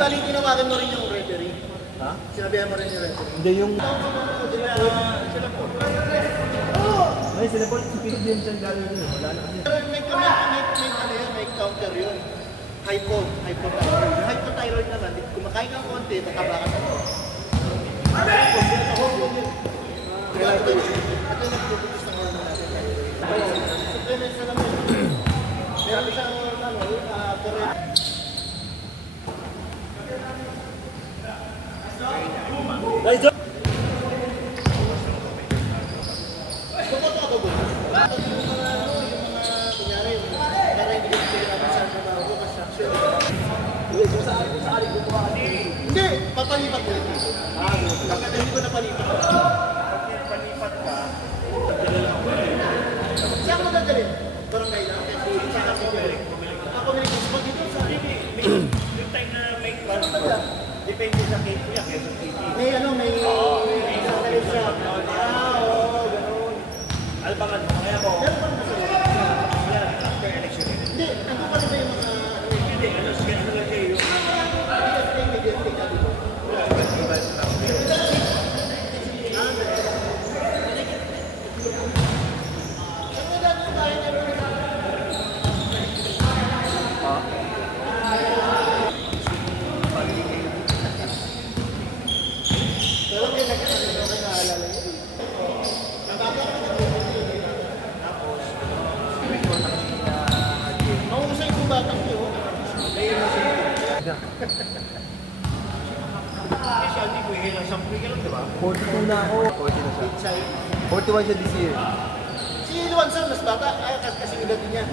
bali tinawagan mo rin yung referee. Ha? Sinabihan mo rin yung referee. Hindi yung... Sila po. Ay, sila po, speed din siya galing yun. Wala na kasi. May counter yun. Hypothyroid. Yung hypothyroid naman, kumakain ng konti, makabakas ako. Kaya ito yung nagpuputus ng hormone natin. Supplements na naman. Meron isang correct. Guys, go! Hindi, papalipat ko. Hindi ko napalipat. Palipat ka. Saan mo dadalhin? Barangay lang. Ako may gusto dito sa yung time na may class ko. Depende sa case ko yan. May sandali siya. Oo, gano'n. Albangan mo, kaya ko. Meron bang gusto? After election. Hindi, ano pa rin yung mga... Hindi, ano lang kayo yung... Hindi ko ihilang 10 lang, diba? 42 na ako. 40 na siya. 41 siya this year. Si Luan Sam, mas bata. Kasi edad niya.